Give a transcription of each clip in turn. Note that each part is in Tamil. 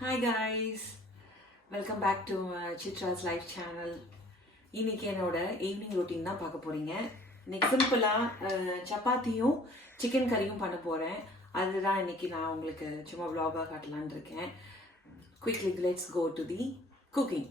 Hi guys, welcome back to Chitra's live channel. இன்னைக்கு என்னோட ஈவினிங் ரொட்டீன் தான் பார்க்க போறீங்க. இன்னைக்கு சிம்பிளா சப்பாத்தியும் சிக்கன் கறியும் பண்ண போறேன். அதுதான் இன்னைக்கு நான் உங்களுக்கு சும்மா vlog-ஆ காட்டலாம்னு இருக்கேன். Quickly let's go to the cooking.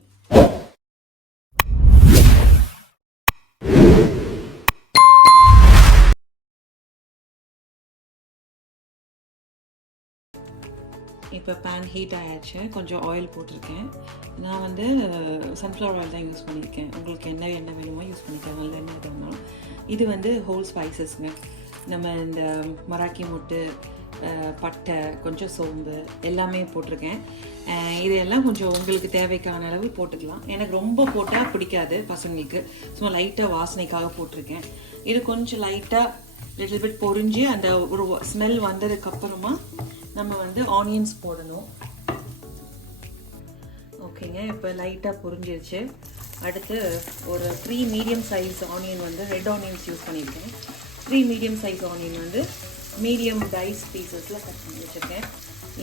இப்போ பேன் ஹீட் ஆயாச்சு, கொஞ்சம் ஆயில் போட்டிருக்கேன். நான் வந்து சன்ஃப்ளவர் ஆயில் தான் யூஸ் பண்ணியிருக்கேன். உங்களுக்கு என்ன எண்ணெய் வேணுமோ யூஸ் பண்ணிக்கலாம், நல்ல எண்ணெய் எதுனாலும். இது வந்து ஹோல் ஸ்பைசஸ்ங்க. நம்ம இந்த மராக்கி முட்டு, பட்டை, கொஞ்சம் சோம்பு எல்லாமே போட்டிருக்கேன். இதெல்லாம் கொஞ்சம் உங்களுக்கு தேவைக்கான அளவு போட்டுக்கலாம். எனக்கு ரொம்ப போட்டால் பிடிக்காது பசங்களுக்கு, சும்மா லைட்டாக வாசனைக்காக போட்டிருக்கேன். இது கொஞ்சம் லைட்டாக லிட்டில் பிட் பொரிஞ்சு அந்த ஒரு ஸ்மெல் வந்ததுக்கப்புறமா நம்ம வந்து ஆனியன்ஸ் போடணும். ஓகேங்க, இப்போ லைட்டாக பொரிஞ்சிருச்சு. அடுத்து ஒரு 3 மீடியம் சைஸ் ஆனியன் வந்து ரெட் ஆனியன்ஸ் யூஸ் பண்ணியிருக்கேன். 3 மீடியம் சைஸ் ஆனியன் வந்து மீடியம் டைஸ் பீசஸில் கட் பண்ணி வச்சுருக்கேன்.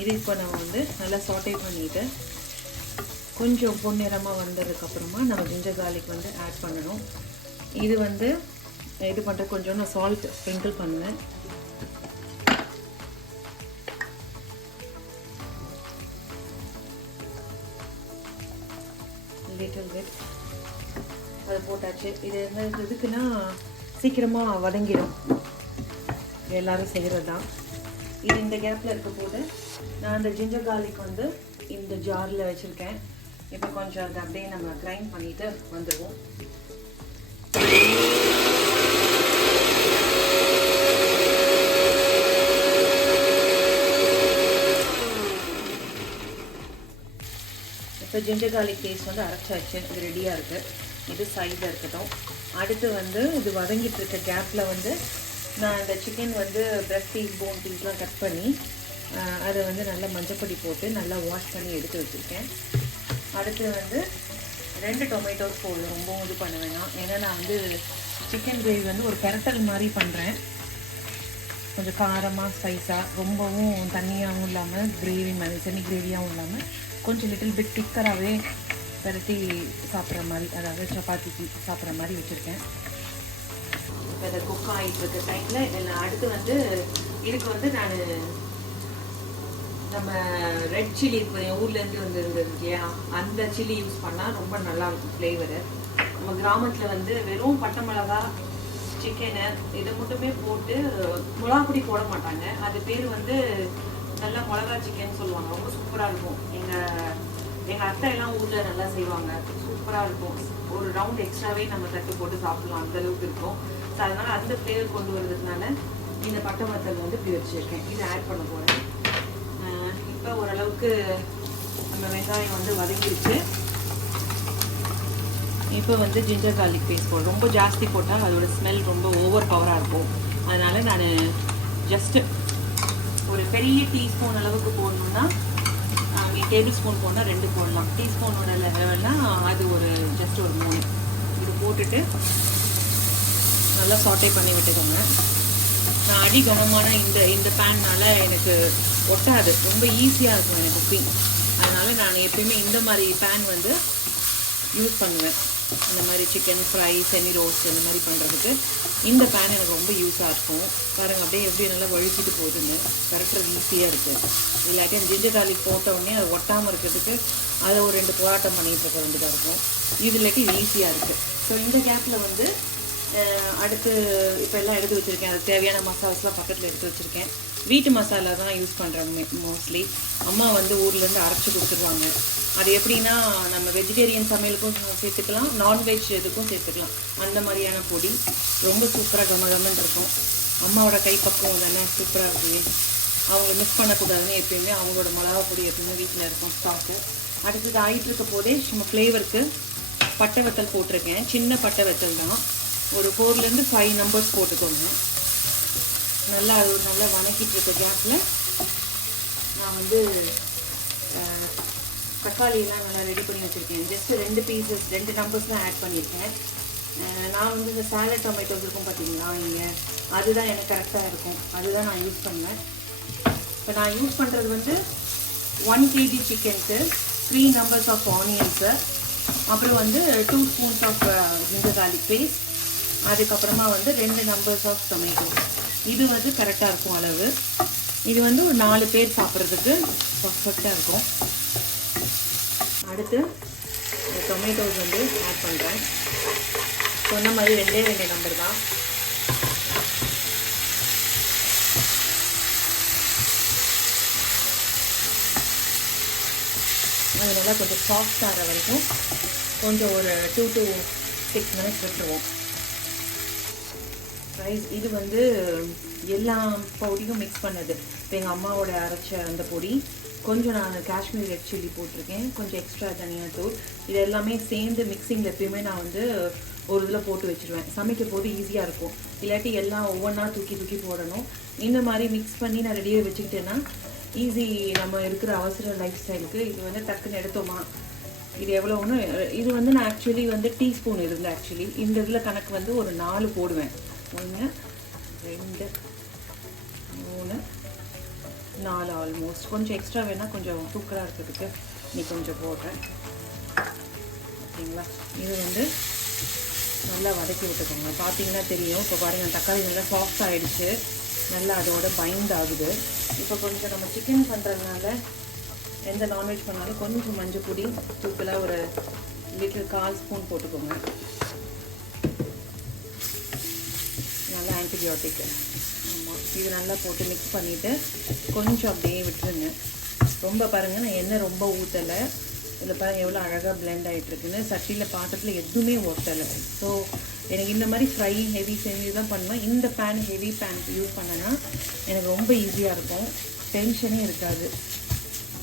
இது இப்போ நம்ம வந்து நல்லா சாட்டே பண்ணிவிட்டு கொஞ்சம் பொன்னிறமாக வந்ததுக்கப்புறமா நம்ம ஜிஞ்சர் கார்லிக் வந்து ஆட் பண்ணணும். இது வந்து இது பண்ணுற கொஞ்சம் நான் சால்ட் ஸ்ப்ரிங்கிள் பண்ணுவேன். லிட்டில் பிட் அது போட்டாச்சு. இது எதுக்குன்னா சீக்கிரமாக வதங்கிடும், எல்லாரும் செய்கிறது தான். இது இந்த கேப்பில் இருக்க போது நான் அந்த ஜிஞ்சர் கார்லிக் வந்து இந்த ஜாரில் வச்சுருக்கேன். இப்போ கொஞ்சம் அதை அப்படியே நம்ம கிரைண்ட் பண்ணிட்டு வந்துடுவோம். இப்போ ஜிஞ்சர் கார்லிக் பேஸ்ட் வந்து அரைச்சாச்சு, இது ரெடியாக இருக்குது. இது சைடில் இருக்கட்டும். அடுத்து வந்து இது வதங்கிட்டு இருக்க கேப்பில் வந்து நான் இந்த சிக்கன் வந்து பிரெஸ்ட் பீஸ், போன் பீஸ்லாம் கட் பண்ணி அதை வந்து நல்லா மஞ்சப்பொடி போட்டு நல்லா வாஷ் பண்ணி எடுத்து வச்சுருக்கேன். அடுத்து வந்து 2 டொமேட்டோஸ் போடணும், ரொம்பவும் இது பண்ண வேணாம். ஏன்னா நான் வந்து சிக்கன் கிரேவி வந்து ஒரு பெரட்டல் மாதிரி பண்ணுறேன், கொஞ்சம் காரமாக ஸ்பைஸாக, ரொம்பவும் தண்ணியாகவும் இல்லாமல் கிரேவி மாதிரி செமி கிரேவியாகவும் இல்லாமல் கொஞ்சம் லிட்டில் பிட் திக்கராகவே பெரட்டி சாப்பிட்ற மாதிரி, அதாவது சப்பாத்திக்கு சாப்பிட்ற மாதிரி வச்சுருக்கேன். இப்போ இதை குக் ஆகிட்டு இருக்க டைமில் நான் அடுத்து வந்து இதுக்கு வந்து நான் நம்ம ரெட் சில்லி இப்போ என் ஊர்லேருந்து வந்துருந்தது இல்லையா, அந்த சில்லி யூஸ் பண்ணால் ரொம்ப நல்லாயிருக்கும் ஃப்ளேவரு. நம்ம கிராமத்தில் வந்து வெறும் பட்டை மிளகா, சிக்கனு இதை மட்டுமே போட்டு மிளகா பொடி போட மாட்டாங்க. அது பேர் வந்து நல்லா மிளகா சிக்கன் சொல்லுவாங்க. ரொம்ப சூப்பராக இருக்கும். எங்கள் அத்தை எல்லாம் ஊரில் நல்லா செய்வாங்க, சூப்பராக இருக்கும். ஒரு ரவுண்ட் எக்ஸ்ட்ராவே நம்ம தட்டு போட்டு சாப்பிடலாம், அந்தளவுக்கு இருக்கும். ஸோ அதனால் அந்த ஃப்ளேவர் கொண்டு வரதுனால இந்த பட்டை வத்தல் வந்து இப்படி வச்சுருக்கேன். இதை ஆட் பண்ண போகிறேன். இப்போ ஓரளவுக்கு நம்ம வெங்காயம் வந்து வதங்கிடுச்சு. இப்போ வந்து ஜிஞ்சர் கார்லிக் பேஸ்ட் போடுறோம். ரொம்ப ஜாஸ்தி போட்டால் அதோட ஸ்மெல் ரொம்ப ஓவர் பவராக இருக்கும். அதனால் நான் ஜஸ்ட்டு ஒரு பெரிய டீஸ்பூன் அளவுக்கு போடணுன்னா, டேபிள் ஸ்பூன் போடணும், 2 போடலாம். டீஸ்பூனோட லெவல்னால் அது ஒரு ஜஸ்ட் ஒரு 3. இது போட்டுட்டு நல்லா சாட்டே பண்ணி விட்டுக்கோங்க. நான் அடி கனமான இந்த பேன்னால் எனக்கு ஒட்டாது, ரொம்ப ஈஸியாக இருக்கும் எனக்கு குக்கிங். அதனால் நான் எப்பயுமே இந்த மாதிரி பேன் வந்து யூஸ் பண்ணுவேன். இந்த மாதிரி சிக்கன் ஃப்ரை, செமி ரோஸ்ட் இந்த மாதிரி பண்ணுறதுக்கு இந்த பேன் எனக்கு ரொம்ப யூஸாக இருக்கும். பாருங்கள் அப்படியே எப்படி நல்லா வழுக்கிட்டு போகுதுன்னு, கரெக்டாக ஈஸியாக இருக்குது. இல்லாட்டி அந்த ஜிஞ்சர் கார்லிக் போட்ட உடனே அது ஒட்டாமல் இருக்கிறதுக்கு அதை ஒரு 2 போராட்டம் பண்ணிகிட்டு இருக்க வேண்டியதாக இருக்கும். இது இல்லாட்டி ஈஸியாக இருக்குது. ஸோ இந்த கேப்பில் வந்து அடுத்து இப்போ எல்லாம் எடுத்து வச்சுருக்கேன். அதுக்கு தேவையான மசாலாஸ்லாம் பக்கத்தில் எடுத்து வச்சுருக்கேன். வீட்டு மசாலா தான் யூஸ் பண்ணுறேன் மோஸ்ட்லி. அம்மா வந்து ஊர்லேருந்து அரைச்சி கொடுத்துருவாங்க. அது எப்படின்னா நம்ம வெஜிடேரியன் சமையலுக்கும் சேர்த்துக்கலாம், நான்வெஜ் இதுக்கும் சேர்த்துக்கலாம். அந்த மாதிரியான பொடி ரொம்ப சூப்பராக கமகமன்னு இருக்கும். அம்மாவோட கைப்பக்குவம் தானே, சூப்பராக இருக்குது. அவங்கள மிஸ் பண்ணக்கூடாதுன்னு எப்பயுமே அவங்களோட மிளகா பொடி எப்பயுமே வீட்டில் இருக்கும் ஸ்டாக்கு. அடுத்தது ஆகிட்டு இருக்க போதே சும்மா ஃப்ளேவருக்கு பட்டை வத்தல் போட்டிருக்கேன். சின்ன பட்டை வத்தல் தான், ஒரு 4 to 5 நம்பர்ஸ் போட்டுக்கோங்க. நல்லா அது நல்லா வணக்கிட்டு இருக்க கேப்பில் நான் வந்து தக்காளியெல்லாம் நல்லா ரெடி பண்ணி வச்சுருக்கேன். ஜஸ்ட்டு 2 பீசஸ் 2 நம்பர்ஸ் தான் ஆட் பண்ணியிருக்கேன். நான் வந்து இந்த சாலட் டொமேட்டோஸ் இருக்கும் பார்த்தீங்களா இங்கே, அதுதான் எனக்கு கரெக்டாக இருக்கும், அதுதான் நான் யூஸ் பண்ணுவேன். இப்போ நான் யூஸ் பண்ணுறது வந்து 1 kg சிக்கனுக்கு 3 numbers of onions, அப்புறம் வந்து 2 spoons of ginger garlic paste, அதுக்கப்புறமா வந்து 2 numbers of tomato. இது வந்து கரெக்டாக இருக்கும் அளவு. இது வந்து ஒரு 4 பேர் சாப்பிட்றதுக்கு பர்ஃபெக்டாக இருக்கும். அடுத்து டொமேட்டோஸ் வந்து ஆட் பண்ணுறேன். சொன்ன மாதிரி 2 நம்பர் தான். அதனால கொஞ்சம் சாஃப்ட் ஆகிற வரைக்கும் கொஞ்சம் ஒரு 2 to 6 minutes விட்டுருவோம். ரைஸ் இது வந்து எல்லா பொடியும் மிக்ஸ் பண்ணது. இப்போ எங்கள் அம்மாவோட அரைச்ச அந்த பொடி, கொஞ்சம் நான் காஷ்மீர் ரெட் சில்லி போட்டிருக்கேன், கொஞ்சம் எக்ஸ்ட்ரா தனியாத்தூள், இது எல்லாமே சேர்ந்து மிக்சிங்கில் எப்பயுமே நான் வந்து ஒரு இதில் போட்டு வச்சுருவேன். சமைக்கும் போது ஈஸியாக இருக்கும். இல்லாட்டி எல்லாம் ஒவ்வொன்றா தூக்கி போடணும். இந்த மாதிரி மிக்ஸ் பண்ணி நான் ரெடியாக வச்சுக்கிட்டேன்னா ஈஸி. நம்ம இருக்கிற அவசர லைஃப் ஸ்டைலுக்கு இது வந்து டக்குன்னு எடுத்தோமா. இது எவ்வளோ ஒன்று, இது வந்து நான் ஆக்சுவலி வந்து டீஸ்பூன் இருந்தேன். ஆக்சுவலி இந்த இதில் கணக்கு வந்து ஒரு 4 போடுவேன். 1 2 3 4 ஆல்மோஸ்ட். கொஞ்சம் எக்ஸ்ட்ரா வேணால் கொஞ்சம் சூப்பராக இருக்கிறதுக்கு நீ கொஞ்சம் போடுறேன். ஓகேங்களா? இது வந்து நல்லா வதக்கி விட்டுக்கோங்க. பார்த்தீங்கன்னா தெரியும். இப்போ பாருங்கள், தக்காளி நல்லா சாஃப்ட் ஆகிடுச்சு, நல்லா அதோட பைண்ட் ஆகுது. இப்போ கொஞ்சம் நம்ம சிக்கன் பண்ணுறதுனால எந்த நான்வெஜ் பண்ணாலும் கொஞ்சம் மஞ்சள் பொடி தூக்கலாக ஒரு லிட்டர் 1/4 ஸ்பூன் போட்டுக்கோங்க. நல்லா ஆன்டிபயோட்டிக். ஆமாம், இது நல்லா போட்டு மிக்ஸ் பண்ணிவிட்டு கொஞ்சம் அப்படியே விட்டுருங்க. ரொம்ப பாருங்கள், நான் எண்ணெய் ரொம்ப ஊற்றலை. இதில் பாருங்கள் எவ்வளோ அழகாக பிளெண்ட் ஆகிட்டுருக்குன்னு. சட்டியில் பாத்திரத்தில் எதுவுமே ஓட்டலை. ஸோ எனக்கு இந்த மாதிரி ஃப்ரை ஹெவி செஞ்சு தான் பண்ணுவேன். இந்த பேன் ஹெவி பேன் யூஸ் பண்ணேன்னா எனக்கு ரொம்ப ஈஸியாக இருக்கும். டென்ஷனே இருக்காது.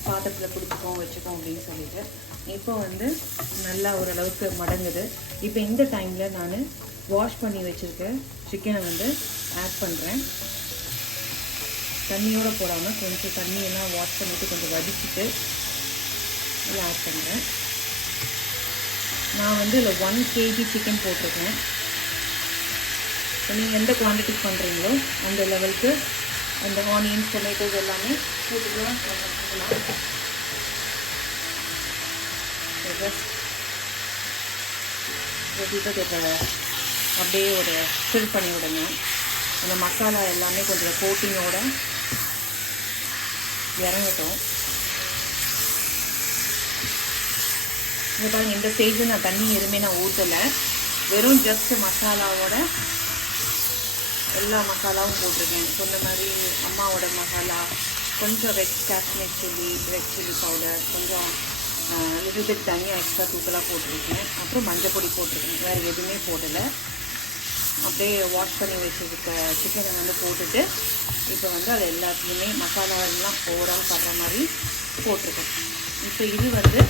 பாத்திரத்தில் பிடிச்சிக்கோம் வச்சுக்கோம் அப்படின்னு சொல்லிட்டு. இப்போ வந்து நல்லா ஓரளவுக்கு மடங்குது. இப்போ இந்த டைமில் நான் வாஷ் பண்ணி வச்சுருக்க சிக்கனை வந்து ஆட் பண்ணுறேன். தண்ணியோடு போடாமல் கொஞ்சம் தண்ணியெல்லாம் வாஷ் பண்ணிவிட்டு கொஞ்சம் வடிச்சிட்டு இதில் ஆட் பண்ணுறேன். நான் வந்து இதில் 1 kg சிக்கன் போட்டிருக்கேன். இப்போ நீங்கள் எந்த குவான்டிட்டி பண்ணுறீங்களோ அந்த லெவலுக்கு அந்த ஆனியன்ஸ், டொமேட்டோஸ் எல்லாமே போட்டுக்கலாம். அப்படியே ஒரு ஃபில் பண்ணி விடுங்க. அந்த மசாலா எல்லாமே கொஞ்சம் கோட்டிங்கோட இறங்கட்டும். இங்கே பாருங்கள், இந்த ஸ்டேஜில் நான் தண்ணி எதுவுமே நான் ஊற்றலை. வெறும் ஜஸ்ட் மசாலாவோட எல்லா மசாலாவும் போட்டிருக்கேன். சொன்ன மாதிரி அம்மாவோட மசாலா, கொஞ்சம் Kashmir chilli, red chilli powder, கொஞ்சம் லிட்டில் பிட் தனியாக எக்ஸ்ட்ரா தூக்கலாக போட்டிருக்கேன். அப்புறம் மஞ்சள் பொடி போட்டிருக்கேன். வேறு எதுவுமே போடலை. அப்படியே வாஷ் பண்ணி வச்சுருக்க சிக்கனை வந்து போட்டுட்டு இப்போ வந்து அது எல்லாத்தையுமே மசாலா எல்லாம் ஓவரால் படுற மாதிரி போட்டிருக்கேன். இப்போ இது வந்து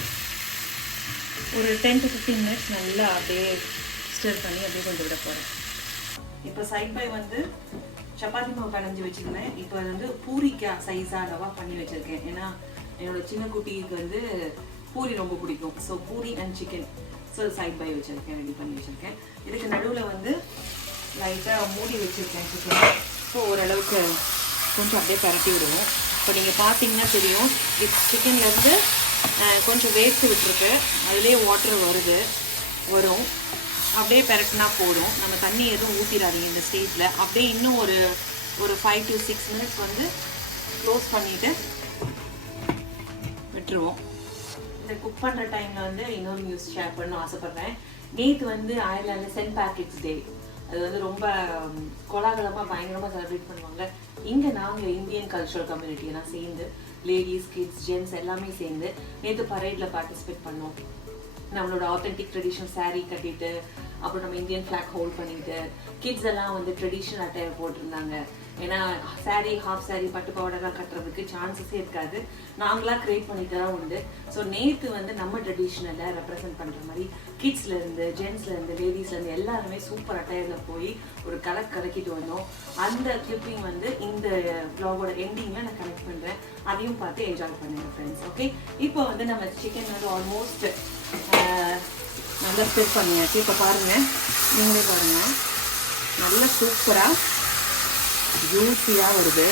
ஒரு 10 to 15 minutes நல்லா அப்படியே ஸ்டிர் பண்ணி அப்படியே கொஞ்சம் விட போகிறேன். இப்போ சைட் பை வந்து சப்பாத்தி மாவு கலஞ்சி வச்சுருந்தேன். இப்போ அது வந்து பூரிக்கா சைஸாக அளவாக பண்ணி வச்சுருக்கேன். ஏன்னா என்னோடய சின்ன குட்டிக்கு வந்து பூரி ரொம்ப பிடிக்கும். So puri and chicken so side by வச்சுருக்கேன், ரெடி பண்ணி வச்சுருக்கேன். இதுக்கு நடுவில் வந்து லைட்டாக மூடி வச்சுருக்கேன் சிக்கன். ஸோ ஓரளவுக்கு கொஞ்சம் அப்படியே பரட்டி விடுவோம். இப்போ நீங்கள் பார்த்தீங்கன்னா தெரியும், சிக்கன்லேருந்து கொஞ்சம் வேஸ்ட்டு விட்டுருக்கு, அதுலேயே வாட்டர் வரும். அப்படியே பெரட்டினா போடும். நம்ம தண்ணி எதுவும் ஊற்றிடாதீங்க இந்த ஸ்டேஜில். அப்படியே இன்னும் ஒரு 5 to 6 minutes வந்து க்ளோஸ் பண்ணிவிட்டு விட்டுருவோம். இந்த குக் பண்ணுற டைமில் வந்து இன்னொரு நியூஸ் ஷேர் பண்ண ஆசைப்பட்றேன். நேற்று வந்து அயர்லாண்டில் சென்ட் பேட்ரிக்ஸ் டே. அது வந்து ரொம்ப கோலாகலமாக பயங்கரமாக செலிப்ரேட் பண்ணுவாங்க. இங்கே நாங்கள் இந்தியன் கல்ச்சுரல் கம்யூனிட்டியெல்லாம் சேர்ந்து லேடிஸ், கிட்ஸ், ஜென்ட்ஸ் எல்லாமே சேர்ந்து நேற்று பரேடில் பார்ட்டிசிபேட் பண்ணோம். நம்மளோட ஆத்தென்டிக் ட்ரெடிஷ்னல் சாரீ கட்டிட்டு, அப்புறம் நம்ம இந்தியன் ஃப்ளாக் ஹோல்ட் பண்ணிட்டு, கிட்ஸ் எல்லாம் வந்து ட்ரெடிஷ்னல் அட்டையர் போட்டிருந்தாங்க. ஏன்னா சாரீ, ஹாஃப் சாரீ, பட்டு பாவாடைலாம் கட்டுறதுக்கு சான்சஸே இருக்காது. நாங்களாக க்ரியேட் பண்ணிட்டு தான் உண்டு. ஸோ நேற்று வந்து நம்ம ட்ரெடிஷ்னலை ரெப்ரசென்ட் பண்ணுற மாதிரி கிட்ஸ்லேருந்து, ஜென்ட்ஸ்லேருந்து, லேடிஸ்லேருந்து எல்லாருமே சூப்பர் அட்டையரில் போய் ஒரு கலக்கிட்டு வந்தோம். அந்த கிளிப்பிங் வந்து இந்த வ்ளாகோட எண்டிங்கில் நான் கனெக்ட் பண்ணுறேன். அதையும் பார்த்து என்ஜாய் பண்ணுங்க ஃப்ரெண்ட்ஸ். ஓகே, இப்போ வந்து நம்ம சிக்கன் வந்து ஆல்மோஸ்ட் நல்லா ஸ்டிர் பண்ணியாச்சு. இப்போ பாருங்கள், நீங்களே பாருங்கள், நல்லா சூப்பராக ஜூஸியாக வருது.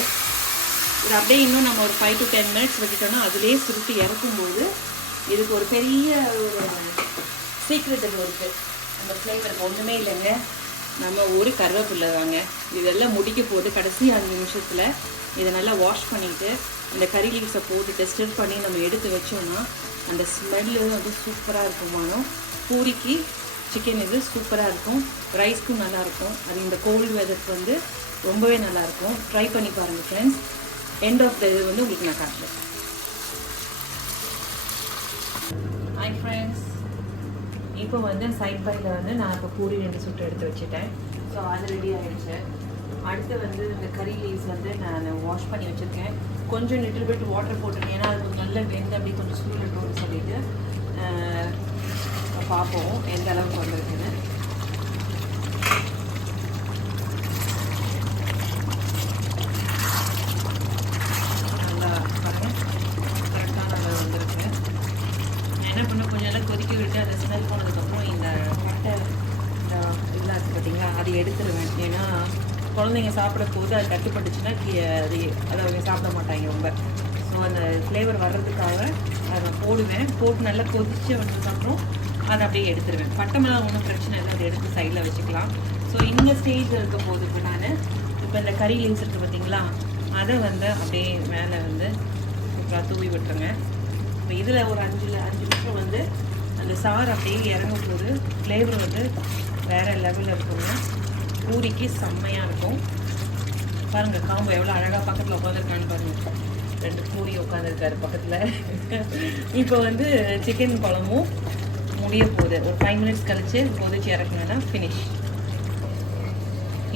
இது அப்படியே இன்னும் நம்ம ஒரு 5 to 10 மினிட்ஸ் வச்சுட்டோம்னா அதிலே சுருட்டி இறக்கும்போது இதுக்கு ஒரு பெரிய ஒரு சீக்ரெட் இருக்குது. அந்த ஃப்ளேவருக்கு ஒன்றுமே இல்லைங்க, நம்ம ஒரு கருவேப்பில்லை தாங்க. இதெல்லாம் முடிக்க போட்டு கடைசி 5 நிமிஷத்தில் இதை நல்லா வாஷ் பண்ணிவிட்டு இந்த கறி லீவ்ஸை போட்டு டெஸ்டர் பண்ணி நம்ம எடுத்து வச்சோம்னா அந்த ஸ்மெல்லு வந்து சூப்பராக இருக்குமானோ. பூரிக்கு சிக்கன் இது சூப்பராக இருக்கும், ரைஸ்க்கும் நல்லாயிருக்கும். அது இந்த கோல்டு வெதருக்கு வந்து ரொம்பவே நல்லாயிருக்கும். ட்ரை பண்ணி பாருங்கள் ஃப்ரெண்ட்ஸ். எண்ட் ஆஃப் த இது வந்து உங்களுக்கு நான் காட்டுறேன். ஹாய் ஃப்ரெண்ட்ஸ், இப்போ வந்து சைட் பையில் வந்து நான் இப்போ பூரி 2 சுட்டு எடுத்து வச்சுட்டேன். ஸோ அது ரெடி ஆகிடுச்சு. அடுத்து வந்து இந்த கறி லீவ்ஸ் வந்து நான் வாஷ் பண்ணி வச்சுருக்கேன். கொஞ்சம் லிட்டில் பிட் வாட்டர் போட்டிருக்கேன், ஏன்னா அது கொஞ்சம் நல்லா வெந்து அப்படி கொஞ்சம் சூழ்நிட்டும்னு சொல்லிட்டு பார்ப்போம் எந்த அளவுக்கு வந்திருக்குன்னு. நல்லா பாருங்கள், கரெக்டான அளவு வந்திருக்கு. என்ன பண்ண கொஞ்சம் எல்லாம் கொதிக்க விட்டு அதை ஸ்மெல் போனதுக்கப்புறம் இந்த பட்டை இந்த இதெல்லாம் இருக்குது பார்த்தீங்களா, அதை எடுத்துருவேன். ஏன்னா குழந்தைங்க சாப்பிட போது அது கட்டுப்பட்டுச்சுன்னா அதை அவங்க சாப்பிட மாட்டாங்க ரொம்ப. ஸோ அந்த ஃப்ளேவர் வர்றதுக்காக அதை நான் போடுவேன். போட்டு நல்லா கொதிச்சு வந்ததுக்கப்புறம் அதை அப்படியே எடுத்துருவேன். பட்டமெல்லாம் ஒன்றும் பிரச்சனை இல்லை, அதை எடுத்து சைடில் வச்சுக்கலாம். ஸோ இந்த ஸ்டேஜில் இருக்க போது இப்போ இந்த கறி லீவ்ஸ் இருக்குது பார்த்தீங்களா, அதை வந்து அப்படியே மேலே வந்து சூப்பராக தூவி விட்டுருங்க. இப்போ இதில் ஒரு 5 நிமிஷம் வந்து அந்த சாறு அப்படியே இறங்கும் போது ஃப்ளேவர் வந்து வேறு லெவலில் இருக்குங்க. பூரிக்கு செம்மையாக இருக்கும். பாருங்கள் காம்போ எவ்வளோ அழகாக பக்கத்தில் உட்காந்துருக்கான்னு பாருங்கள். 2 பூரி உட்காந்துருக்காரு பக்கத்தில். இப்போ வந்து சிக்கன் குழம்பும் முடிய போகுது. ஒரு 5 மினிட்ஸ் கழித்து கொதிச்சு இறக்குங்கன்னா ஃபினிஷ்.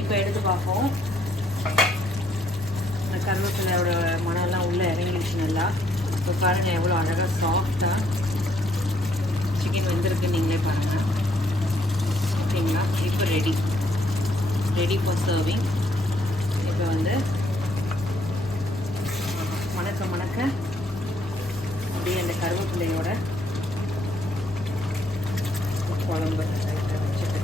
இப்போ எடுத்து பார்ப்போம். இந்த கருவேப்பிலையோட மணம்லாம் உள்ளே இறங்கிடுச்சு நல்லா. இப்போ பாருங்கள் எவ்வளோ அழகாக சாஃப்டாக சிக்கன் வெந்திருக்கு, நீங்களே பாருங்கள். ஓகேங்களா, இப்போ ரெடி ஃபார் சர்விங். இப்போ வந்து மணக்க அப்படியே அந்த கருவேப்பிலையோட குழம்பு லைட்டாக வச்சுட்டு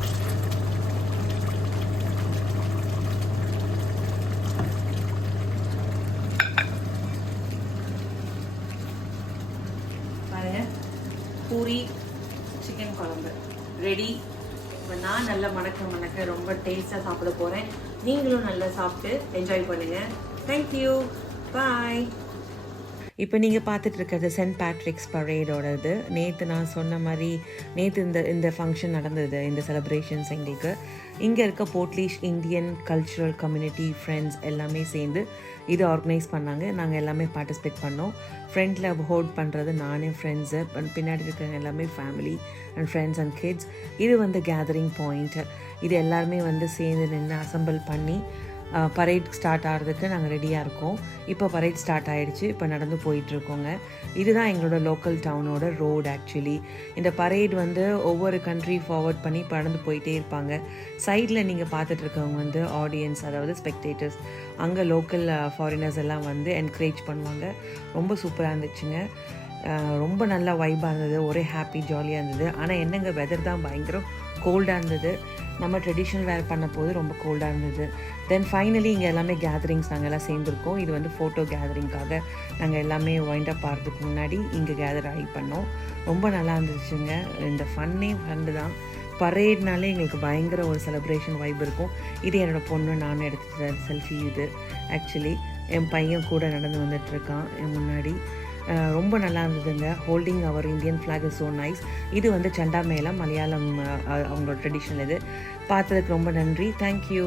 பாருங்க, பூரி சிக்கன் குழம்பு ரெடி. இப்போ நான் நல்லா மணக்க ரொம்ப டேஸ்ட்டாக சாப்பிட போகிறேன். நீங்களும் நல்லா சாப்பிட்டு என்ஜாய் பண்ணுங்கள். தேங்க்யூ, பாய். இப்போ நீங்கள் பார்த்துட்டு இருக்கிறது சென்ட் பேட்ரிக்ஸ் பரேடோடது. நேற்று நான் சொன்ன மாதிரி நேற்று இந்த ஃபங்க்ஷன் நடந்தது, இந்த செலிப்ரேஷன்ஸ் எங்களுக்கு இங்கே இருக்க போர்ட்லீஷ் இந்தியன் கல்ச்சுரல் கம்யூனிட்டி ஃப்ரெண்ட்ஸ் எல்லாமே சேர்ந்து இது ஆர்கனைஸ் பண்ணாங்க. நாங்கள் எல்லாமே பார்ட்டிசிபேட் பண்ணோம். ஃப்ரெண்டில் ஹோல்ட் பண்ணுறது நானே, ஃப்ரெண்ட்ஸு, பின்னாடி இருக்கிறவங்க எல்லாமே family and friends and kids. இது வந்து கேதரிங் பாயிண்ட்டு. இது எல்லாருமே வந்து சேர்ந்து நின்று அசம்பிள் பண்ணி பரேட் ஸ்டார்ட் ஆகிறதுக்கு நாங்கள் ரெடியாக இருக்கோம். இப்போ பரேட் ஸ்டார்ட் ஆகிடுச்சு, இப்போ நடந்து போயிட்டுருக்கோங்க. இதுதான் எங்களோட லோக்கல் டவுனோட ரோடு. ஆக்சுவலி இந்த பரேட் வந்து ஒவ்வொரு கண்ட்ரி ஃபார்வர்ட் பண்ணி நடந்து போயிட்டே இருப்பாங்க. சைடில் நீங்கள் பார்த்துட்டு இருக்கவங்க வந்து ஆடியன்ஸ், அதாவது ஸ்பெக்டேட்டர்ஸ். அங்கே லோக்கல் ஃபாரினர்ஸ் எல்லாம் வந்து என்கரேஜ் பண்ணுவாங்க. ரொம்ப சூப்பராக இருந்துச்சுங்க. ரொம்ப நல்லா வைப்பாக இருந்தது, ஒரே ஹாப்பி ஜாலியாக இருந்தது. ஆனால் என்னங்க வெதர் தான் பயங்கரம் கோல்டாக இருந்தது. நம்ம ட்ரெடிஷ்னல் வேர் பண்ண போது ரொம்ப கோல்டாக இருந்தது. தென் ஃபைனலி இங்கே எல்லாமே கேதரிங்ஸ் நாங்கள் எல்லாம் சேர்ந்துருக்கோம். இது வந்து ஃபோட்டோ கேதரிங்காக நாங்கள் எல்லாமே வைண்ட் அப் ஆகிறதுக்கு முன்னாடி இங்கே கேதர் ஆகி பண்ணோம். ரொம்ப நல்லா இருந்துச்சுங்க. இந்த ஃபன்னு தான். பரேட்னாலே எங்களுக்கு பயங்கர ஒரு செலிப்ரேஷன் வைப் இருக்கும். இது என்னோடய பொண்ணு நானும் எடுத்துகிட்ட செல்ஃபி. இது ஆக்சுவலி என் பையன் கூட நடந்து வந்துட்டுருக்கான் என் முன்னாடி. ரொம்ப நல்லா இருந்ததுங்க. Holding our Indian flag is so nice. இது வந்து சண்டா மேளம், மலையாளம் அவங்களோட ட்ரெடிஷ்னல். இது பார்த்ததுக்கு ரொம்ப நன்றி. தேங்க்யூ.